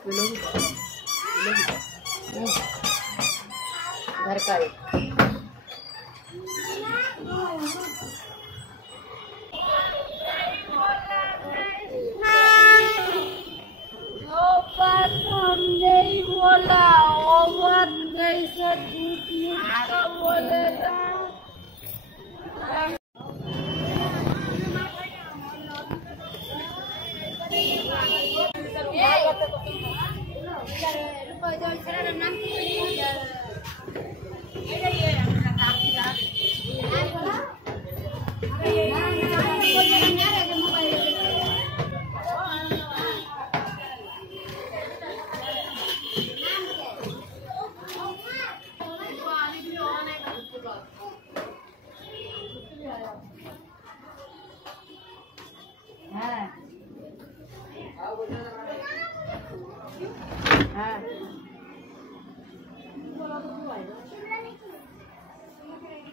घर का नहीं बोला ओवर कैसे बोलेगा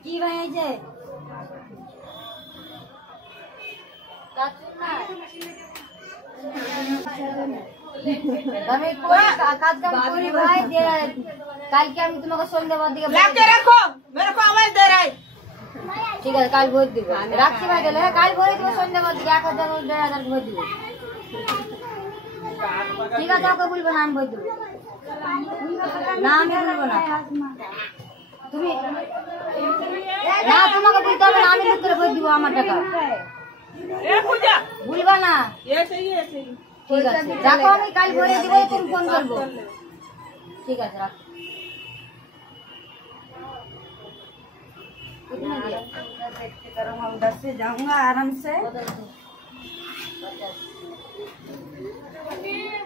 কি ভাইছে আমি কোন কাজ কাম করি ভাই যে কালকে আমি তোমাকে সন্ধ্যার দিকে লাগতে রাখো मेरे को आवाज दे रहा है ঠিক আছে কাল ভোট দিব রাখছি ভাই গেলে কাল ভোরে দিব সন্ধ্যার দিকে 1000 1500 ভোট দিব ঠিক আছে ওকে বলবো না আমি ভোট দিব না আমি বলবো না তুমি না তোমাকে বলতে হবে না আমি লোক করে ভোট দিব আমার টাকা এ পূজা ভুলবা না এই ঠিক আছে রাখো আমি কাল ভোরে দিব তুমি ফোন করবো ঠিক আছে রাখ कितना दिया देखते करूंगा उधर से जाऊंगा आराम से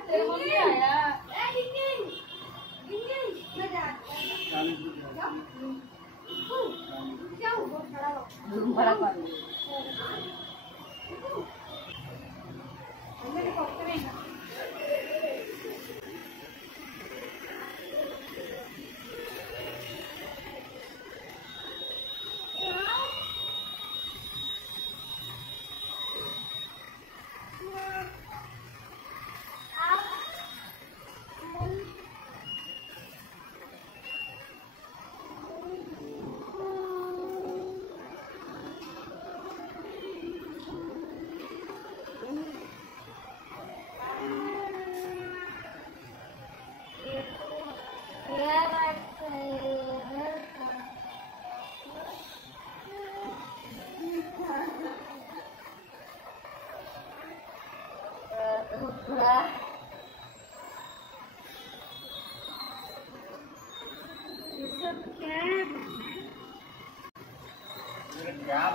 तेरे मम्मी आया ए गिंगी मैं जा जाओ बड़ा कर मेरे पक्के में क्या